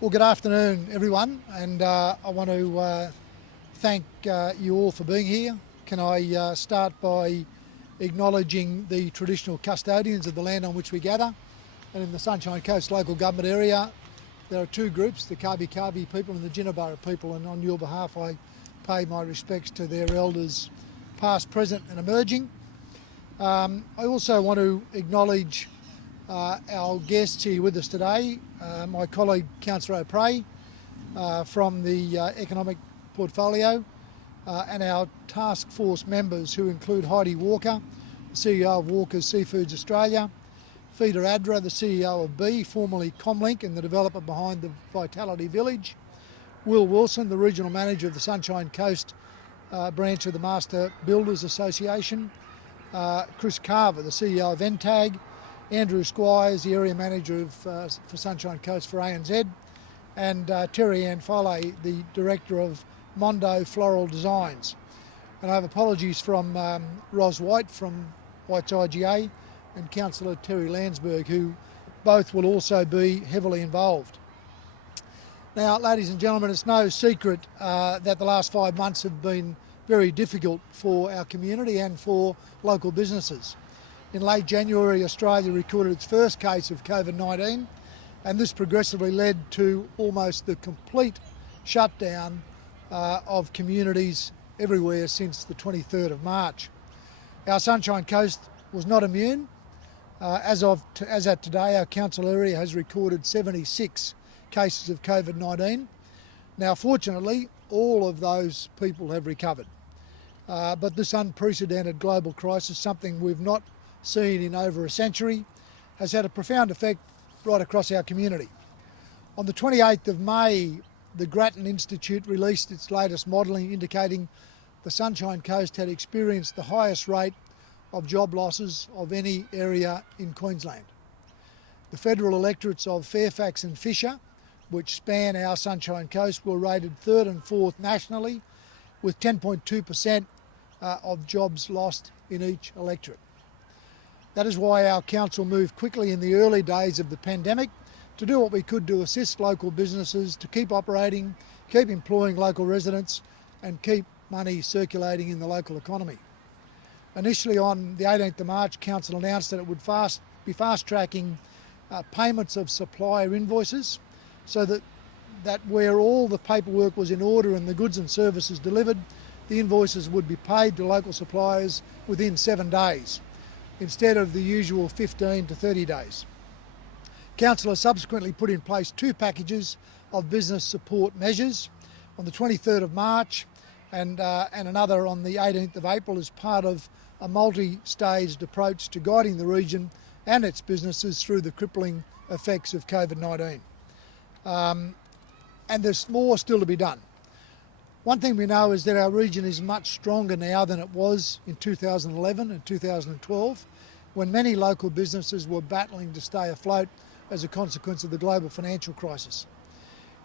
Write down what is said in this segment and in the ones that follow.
Well, good afternoon, everyone, and I want to thank you all for being here. Can I start by acknowledging the traditional custodians of the land on which we gather? And in the Sunshine Coast local government area, there are two groups, the Kabi people and the Jinnaburra people, and on your behalf I pay my respects to their elders past, present and emerging. I also want to acknowledge our guests here with us today, my colleague Councillor O'Prey from the Economic Portfolio, and our task force members who include Heidi Walker, CEO of Walker's Seafoods Australia, Feeder Adra, the CEO of B, formerly Comlink and the developer behind the Vitality Village, Will Wilson, the Regional Manager of the Sunshine Coast branch of the Master Builders Association, Chris Carver, the CEO of NTAG, Andrew Squires, the Area Manager for Sunshine Coast for ANZ, and Terry Ann Foley, the Director of Mondo Floral Designs. And I have apologies from Ros White from White's IGA and Councillor Terry Landsberg, who both will also be heavily involved. Now, ladies and gentlemen, it's no secret that the last 5 months have been very difficult for our community and for local businesses. In late January, Australia recorded its first case of COVID-19, and this progressively led to almost the complete shutdown of communities everywhere since the 23rd of March. Our Sunshine Coast was not immune. As at today, our council area has recorded 76 cases of COVID-19. Now, fortunately, all of those people have recovered. But this unprecedented global crisis, something we've not seen in over a century, has had a profound effect right across our community. On the 28th of May, the Grattan Institute released its latest modelling indicating the Sunshine Coast had experienced the highest rate of job losses of any area in Queensland. The federal electorates of Fairfax and Fisher, which span our Sunshine Coast, were rated third and fourth nationally, with 10.2% of jobs lost in each electorate. That is why our council moved quickly in the early days of the pandemic to do what we could to assist local businesses to keep operating, keep employing local residents and keep money circulating in the local economy. Initially on the 18th of March, Council announced that it would be fast-tracking payments of supplier invoices so that where all the paperwork was in order and the goods and services delivered, the invoices would be paid to local suppliers within 7 days, instead of the usual 15 to 30 days. Council has subsequently put in place two packages of business support measures on the 23rd of March and another on the 18th of April as part of a multi-staged approach to guiding the region and its businesses through the crippling effects of COVID-19. And there's more still to be done. One thing we know is that our region is much stronger now than it was in 2011 and 2012, when many local businesses were battling to stay afloat as a consequence of the global financial crisis.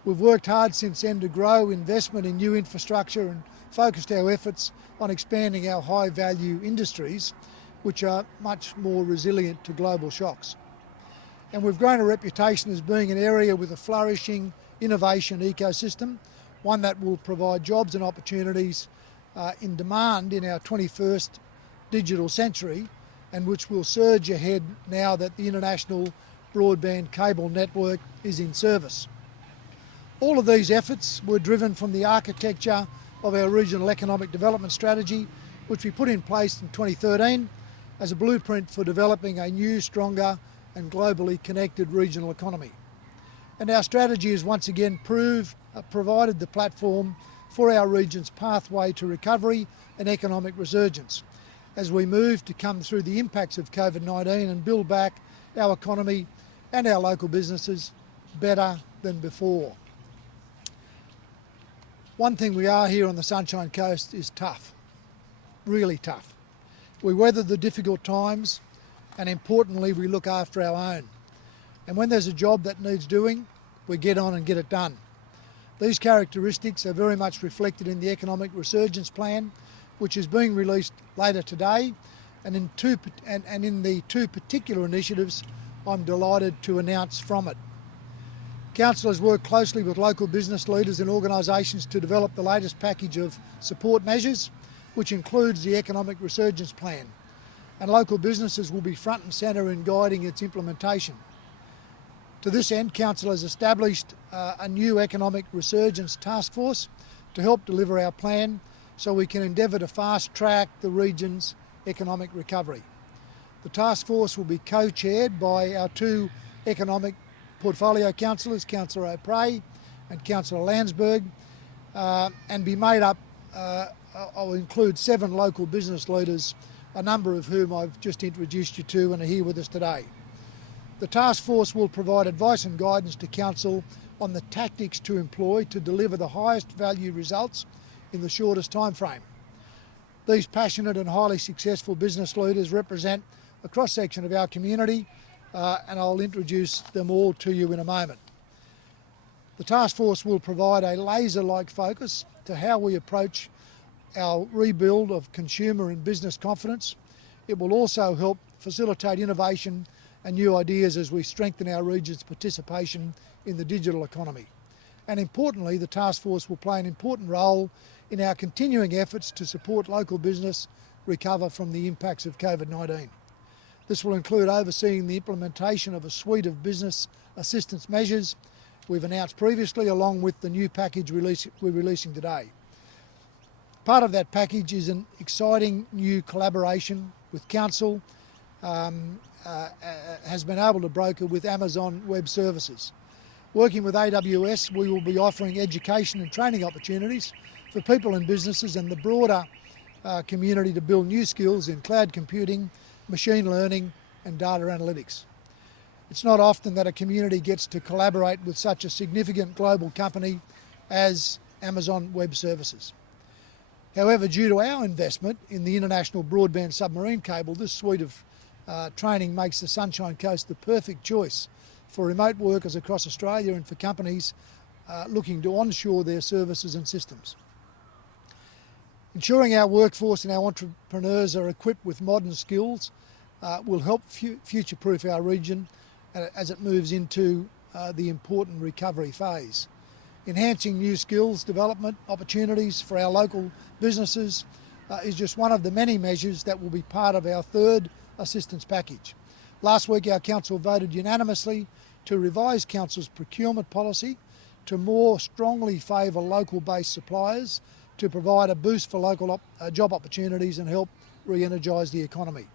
We've worked hard since then to grow investment in new infrastructure and focused our efforts on expanding our high-value industries, which are much more resilient to global shocks. And we've grown a reputation as being an area with a flourishing innovation ecosystem, one that will provide jobs and opportunities in demand in our 21st digital century, and which will surge ahead now that the international broadband cable network is in service. All of these efforts were driven from the architecture of our regional economic development strategy, which we put in place in 2013 as a blueprint for developing a new, stronger and globally connected regional economy. And our strategy has once again provided the platform for our region's pathway to recovery and economic resurgence as we move to come through the impacts of COVID-19 and build back our economy and our local businesses better than before. One thing we are here on the Sunshine Coast is tough, really tough. We weather the difficult times and importantly we look after our own. And when there's a job that needs doing, we get on and get it done. These characteristics are very much reflected in the Economic Resurgence Plan, which is being released later today, and in the two particular initiatives I'm delighted to announce from it. Council has worked closely with local business leaders and organisations to develop the latest package of support measures, which includes the Economic Resurgence Plan, and local businesses will be front and centre in guiding its implementation. To this end, Council has established a new Economic Resurgence Taskforce to help deliver our plan so we can endeavour to fast-track the region's economic recovery. The Taskforce will be co-chaired by our two economic portfolio councillors, Councillor O'Prey and Councillor Landsberg, and be made up, I'll include 7 local business leaders, a number of whom I've just introduced you to and are here with us today. The task force will provide advice and guidance to Council on the tactics to employ to deliver the highest value results in the shortest time frame. These passionate and highly successful business leaders represent a cross-section of our community, and I'll introduce them all to you in a moment. The task force will provide a laser-like focus to how we approach our rebuild of consumer and business confidence. It will also help facilitate innovation and new ideas as we strengthen our region's participation in the digital economy. And importantly, the task force will play an important role in our continuing efforts to support local business recover from the impacts of COVID-19. This will include overseeing the implementation of a suite of business assistance measures we've announced previously, along with the new package we're releasing today. Part of that package is an exciting new collaboration with Council, has been able to broker with Amazon Web Services. Working with AWS, we will be offering education and training opportunities for people and businesses and the broader community to build new skills in cloud computing, machine learning and data analytics. It's not often that a community gets to collaborate with such a significant global company as Amazon Web Services. However, due to our investment in the international broadband submarine cable, this suite of training makes the Sunshine Coast the perfect choice for remote workers across Australia and for companies looking to onshore their services and systems. Ensuring our workforce and our entrepreneurs are equipped with modern skills will help future-proof our region as it moves into the important recovery phase. Enhancing new skills development opportunities for our local businesses is just one of the many measures that will be part of our third assistance package. Last week our Council voted unanimously to revise Council's procurement policy to more strongly favour local-based suppliers to provide a boost for local job opportunities and help re-energise the economy.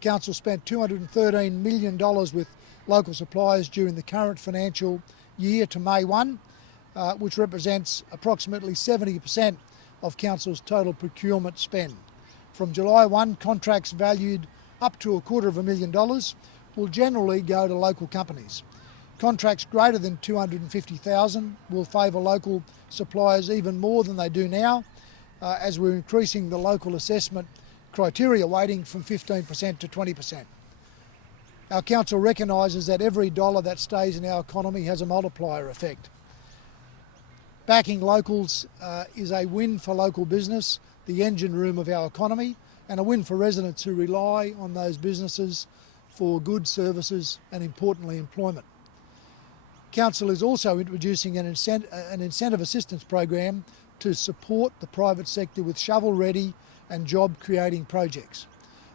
Council spent $213 million with local suppliers during the current financial year to May 1, which represents approximately 70% of Council's total procurement spend. From July 1, contracts valued up to $250,000 will generally go to local companies. Contracts greater than $250,000 will favour local suppliers even more than they do now, as we're increasing the local assessment criteria weighting from 15% to 20%. Our Council recognises that every dollar that stays in our economy has a multiplier effect. Backing locals is a win for local business, the engine room of our economy, and a win for residents who rely on those businesses for goods, services and, importantly, employment. Council is also introducing an incentive assistance program to support the private sector with shovel-ready and job-creating projects.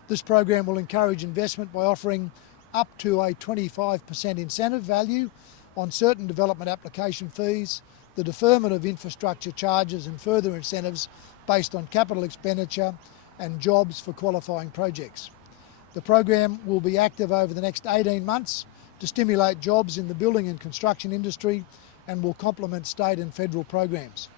This program will encourage investment by offering up to a 25% incentive value on certain development application fees, the deferment of infrastructure charges and further incentives based on capital expenditure and jobs for qualifying projects. The program will be active over the next 18 months to stimulate jobs in the building and construction industry and will complement state and federal programs.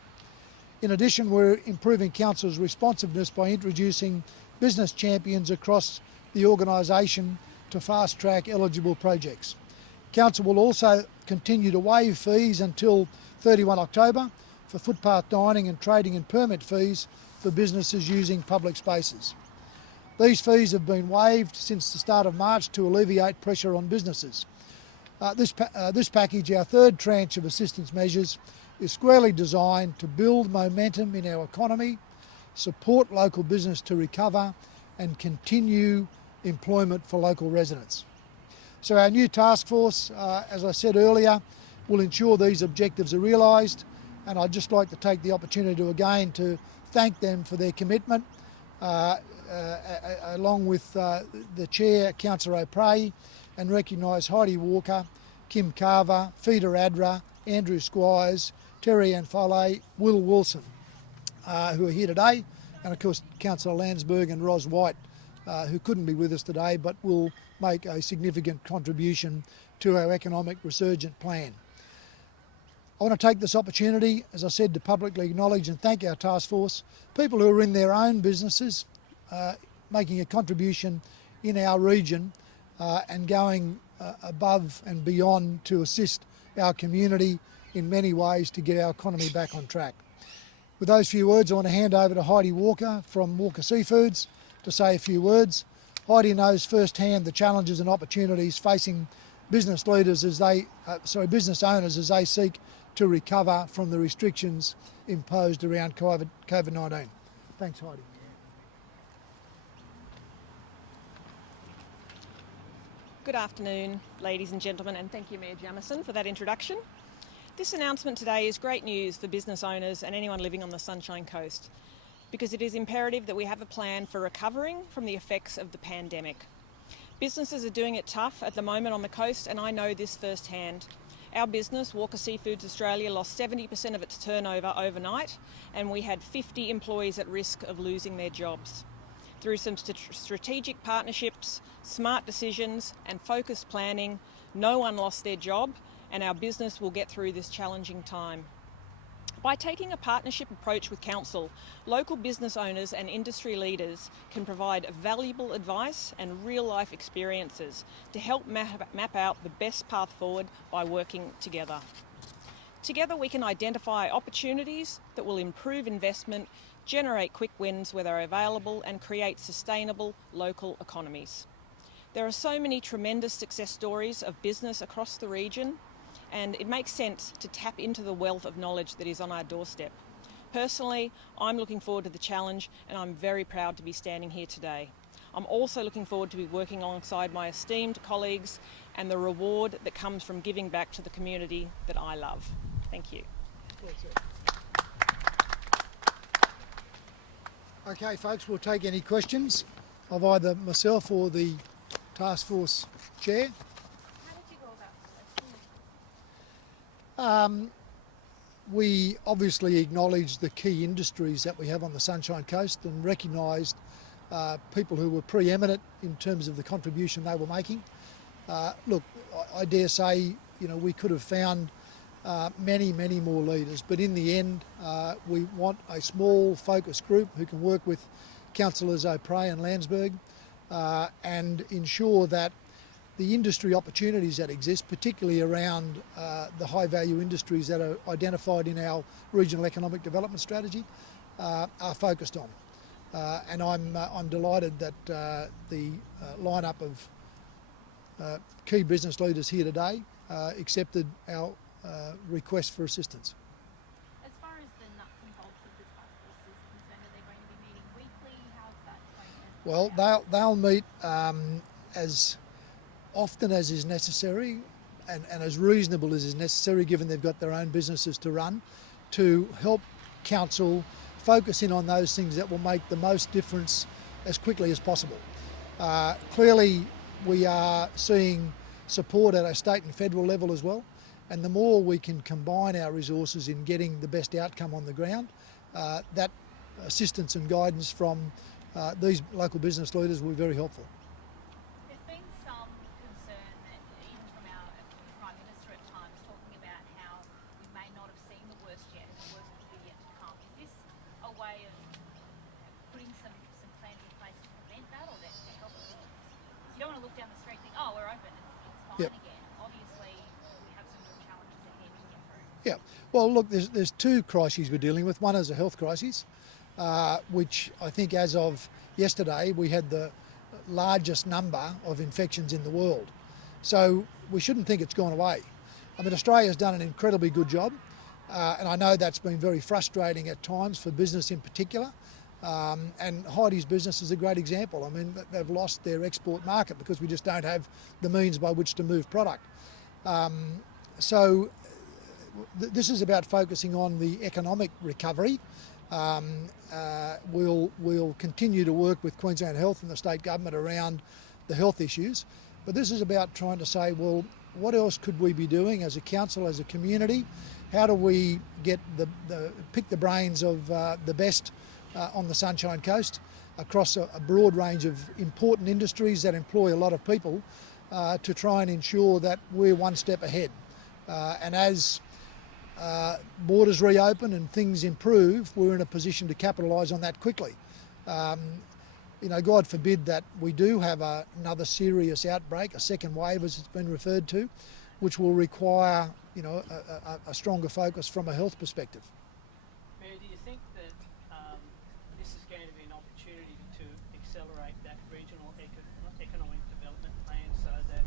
In addition, we're improving Council's responsiveness by introducing business champions across the organisation to fast-track eligible projects. Council will also continue to waive fees until 31 October for footpath dining and trading and permit fees for businesses using public spaces. These fees have been waived since the start of March to alleviate pressure on businesses. This package, our third tranche of assistance measures, is squarely designed to build momentum in our economy, support local business to recover and continue employment for local residents. So our new task force, as I said earlier, will ensure these objectives are realised, and I'd just like to take the opportunity to thank them for their commitment, along with the Chair, Councillor O'Prey, and recognise Heidi Walker, Kim Carver, Feeder Adra, Andrew Squires, Terry Ann Foley, Will Wilson, who are here today, and of course Councillor Landsberg and Ros White, who couldn't be with us today but will make a significant contribution to our economic resurgent plan. I want to take this opportunity, as I said, to publicly acknowledge and thank our task force, people who are in their own businesses, making a contribution in our region and going above and beyond to assist our community in many ways to get our economy back on track. With those few words, I want to hand over to Heidi Walker from Walker Seafoods to say a few words. Heidi knows firsthand the challenges and opportunities facing business owners as they seek to recover from the restrictions imposed around COVID-19. Thanks, Heidi. Good afternoon, ladies and gentlemen, and thank you, Mayor Jamieson, for that introduction. This announcement today is great news for business owners and anyone living on the Sunshine Coast, because it is imperative that we have a plan for recovering from the effects of the pandemic. Businesses are doing it tough at the moment on the coast, and I know this firsthand. Our business, Walker Seafoods Australia, lost 70% of its turnover overnight, and we had 50 employees at risk of losing their jobs. Through some strategic partnerships, smart decisions and focused planning, no one lost their job, and our business will get through this challenging time. By taking a partnership approach with Council, local business owners and industry leaders can provide valuable advice and real-life experiences to help map out the best path forward by working together. Together we can identify opportunities that will improve investment, generate quick wins where they're available, and create sustainable local economies. There are so many tremendous success stories of business across the region, and it makes sense to tap into the wealth of knowledge that is on our doorstep. Personally, I'm looking forward to the challenge, and I'm very proud to be standing here today. I'm also looking forward to be working alongside my esteemed colleagues and the reward that comes from giving back to the community that I love. Thank you. Okay, folks, we'll take any questions of either myself or the task force chair. How did you go about this? We obviously acknowledged the key industries that we have on the Sunshine Coast and recognised people who were preeminent in terms of the contribution they were making. Look, I dare say, we could have found many more leaders, but in the end, we want a small focus group who can work with Councillors O'Prey and Landsberg and ensure that the industry opportunities that exist, particularly around the high value industries that are identified in our regional economic development strategy, are focused on. And I'm delighted that the lineup of key business leaders here today accepted our request for assistance. As far as the nuts and bolts of the task force is concerned, are they going to be meeting weekly? How's that going to Well, they'll meet as often as is necessary and as reasonable as is necessary, given they've got their own businesses to run, to help Council focus in on those things that will make the most difference as quickly as possible. Clearly, we are seeing support at a state and federal level as well, and the more we can combine our resources in getting the best outcome on the ground, that assistance and guidance from these local business leaders will be very helpful. There's been some concern that even from the Prime Minister at times talking about how we may not have seen the worst yet and the worst could be yet to come. Is this a way of putting some plans in place to prevent that, or to help us? You don't want to look down the street and think, oh, we're open, it's fine again. Obviously, we have some real challenges ahead to get through. Yeah, well, look, there's two crises we're dealing with. One is a health crisis, which I think as of yesterday we had the largest number of infections in the world. So we shouldn't think it's gone away. I mean, Australia's done an incredibly good job, and I know that's been very frustrating at times for business in particular. And Heidi's business is a great example. I mean, they've lost their export market because we just don't have the means by which to move product. So this is about focusing on the economic recovery. We'll continue to work with Queensland Health and the state government around the health issues, but this is about trying to say, well, what else could we be doing as a council, as a community? How do we get pick the brains of the best on the Sunshine Coast across a broad range of important industries that employ a lot of people to try and ensure that we're one step ahead. And as borders reopen and things improve, we're in a position to capitalise on that quickly. God forbid that we do have another serious outbreak, a second wave as it's been referred to, which will require a stronger focus from a health perspective. Mayor, do you think that this is going to be an opportunity to accelerate that regional economic development plan so that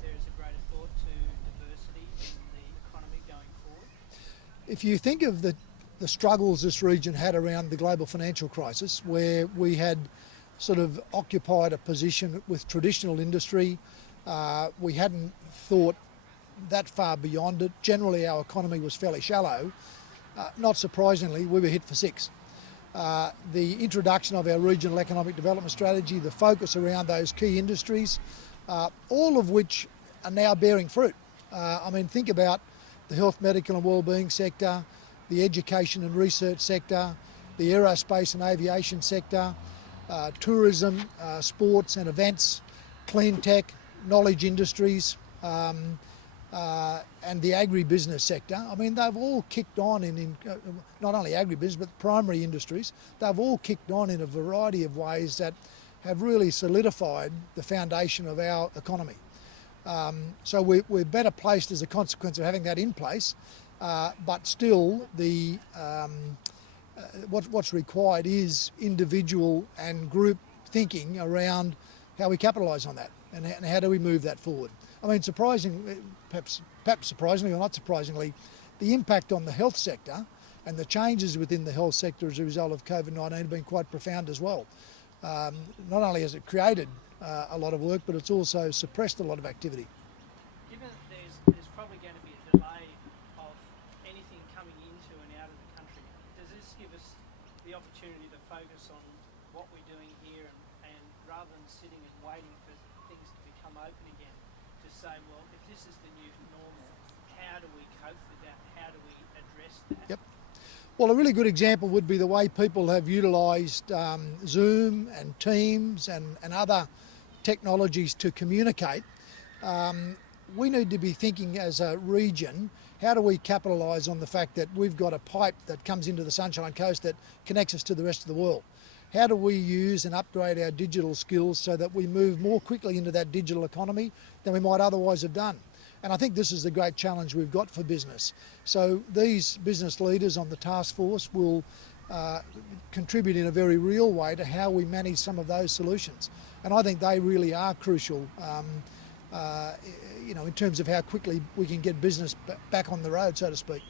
there is a greater thought to diversity in the economy going forward? If you think of the struggles this region had around the global financial crisis, where we had sort of occupied a position with traditional industry, we hadn't thought that far beyond it. Generally, our economy was fairly shallow. Not surprisingly, we were hit for six. The introduction of our regional economic development strategy, the focus around those key industries, all of which are now bearing fruit. Think about the health, medical and wellbeing sector, the education and research sector, the aerospace and aviation sector, tourism, sports and events, clean tech, knowledge industries, and the agribusiness sector. They've all kicked on in not only agribusiness but primary industries. They've all kicked on in a variety of ways that have really solidified the foundation of our economy. So we're better placed as a consequence of having that in place, but still what's required is individual and group thinking around how we capitalise on that and how do we move that forward. Perhaps surprisingly or not surprisingly, the impact on the health sector and the changes within the health sector as a result of COVID-19 have been quite profound as well. Not only has it created a lot of work, but it's also suppressed a lot of activity. Given that there's probably going to be a delay of anything coming into and out of the country, does this give us the opportunity to focus on what we're doing here and rather than sitting and waiting for things to become open again, to say, well, if this is the new normal, how do we cope with that? How do we address that? Yep. Well, a really good example would be the way people have utilised Zoom and Teams and other technologies to communicate. We need to be thinking as a region, how do we capitalise on the fact that we've got a pipe that comes into the Sunshine Coast that connects us to the rest of the world? How do we use and upgrade our digital skills so that we move more quickly into that digital economy than we might otherwise have done? And I think this is the great challenge we've got for business. So these business leaders on the task force will contribute in a very real way to how we manage some of those solutions. And I think they really are crucial, in terms of how quickly we can get business back on the road, so to speak.